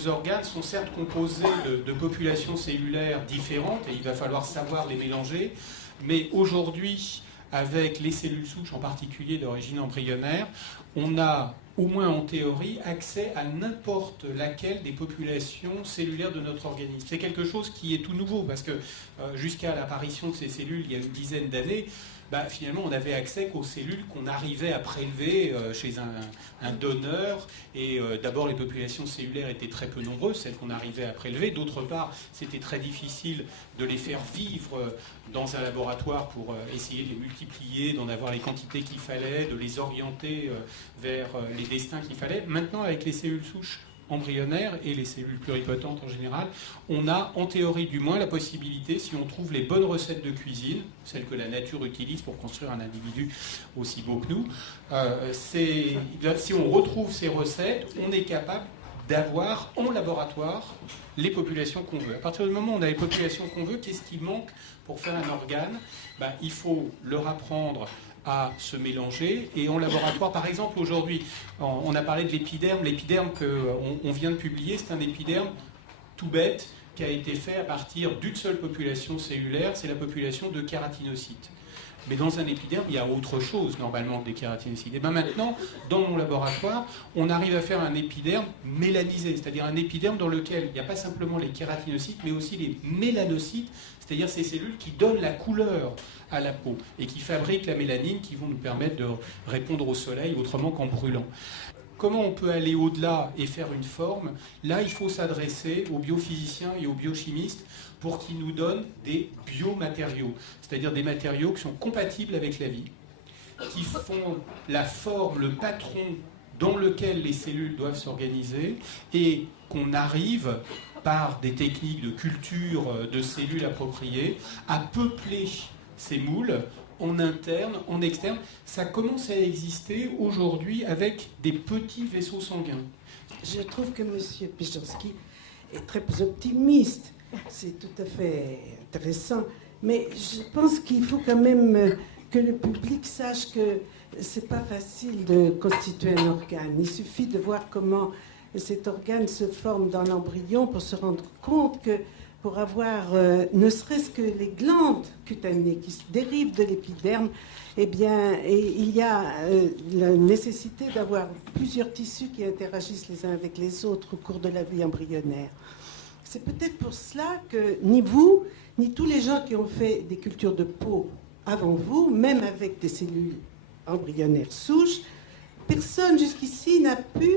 Les organes sont certes composés de populations cellulaires différentes et il va falloir savoir les mélanger, mais aujourd'hui, avec les cellules souches en particulier d'origine embryonnaire, on a, au moins en théorie, accès à n'importe laquelle des populations cellulaires de notre organisme. C'est quelque chose qui est tout nouveau, parce que jusqu'à l'apparition de ces cellules il y a une dizaine d'années, finalement on n'avait accès qu'aux cellules qu'on arrivait à prélever chez un donneur. Et d'abord les populations cellulaires étaient très peu nombreuses, celles qu'on arrivait à prélever. D'autre part, c'était très difficile de les faire vivre dans un laboratoire pour essayer de les multiplier, d'en avoir les quantités qu'il fallait, de les orienter vers les destins qu'il fallait. Maintenant, avec les cellules souches embryonnaires et les cellules pluripotentes en général, on a, en théorie du moins, la possibilité, si on trouve les bonnes recettes de cuisine, celles que la nature utilise pour construire un individu aussi beau que nous, si on retrouve ces recettes, on est capable d'avoir en laboratoire les populations qu'on veut. À partir du moment où on a les populations qu'on veut, qu'est-ce qui manque pour faire un organe? Il faut leur apprendre à se mélanger. Et en laboratoire, par exemple, aujourd'hui, on a parlé de l'épiderme. L'épiderme qu'on vient de publier, c'est un épiderme tout bête qui a été fait à partir d'une seule population cellulaire, c'est la population de kératinocytes. Mais dans un épiderme, il y a autre chose normalement que des kératinocytes. Et maintenant, dans mon laboratoire, on arrive à faire un épiderme mélanisé, c'est-à-dire un épiderme dans lequel il n'y a pas simplement les kératinocytes, mais aussi les mélanocytes, c'est-à-dire ces cellules qui donnent la couleur à la peau et qui fabriquent la mélanine qui vont nous permettre de répondre au soleil autrement qu'en brûlant. Comment on peut aller au-delà et faire une forme? Là, il faut s'adresser aux biophysiciens et aux biochimistes pour qu'ils nous donnent des biomatériaux, c'est-à-dire des matériaux qui sont compatibles avec la vie, qui font la forme, le patron dans lequel les cellules doivent s'organiser et qu'on arrive, par des techniques de culture de cellules appropriées, à peupler ces moules en interne, en externe. Ça commence à exister aujourd'hui avec des petits vaisseaux sanguins. Je trouve que M. Pijorski est très optimiste. C'est tout à fait intéressant. Mais je pense qu'il faut quand même que le public sache que c'est pas facile de constituer un organe. Il suffit de voir comment cet organe se forme dans l'embryon pour se rendre compte que pour avoir ne serait-ce que les glandes cutanées qui se dérivent de l'épiderme, il y a la nécessité d'avoir plusieurs tissus qui interagissent les uns avec les autres au cours de la vie embryonnaire. C'est peut-être pour cela que ni vous, ni tous les gens qui ont fait des cultures de peau avant vous, même avec des cellules embryonnaires souches, personne jusqu'ici n'a pu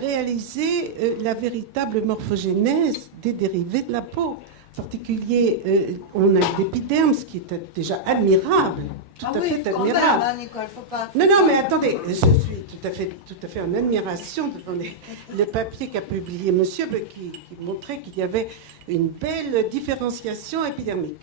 réaliser la véritable morphogénèse des dérivés de la peau. En particulier, on a l'épiderme, ce qui est déjà admirable, tout à fait admirable. Hein, Nicole, faut pas... Non, mais attendez, je suis tout à fait en admiration devant le papier qu'a publié monsieur, qui montrait qu'il y avait une belle différenciation épidermique.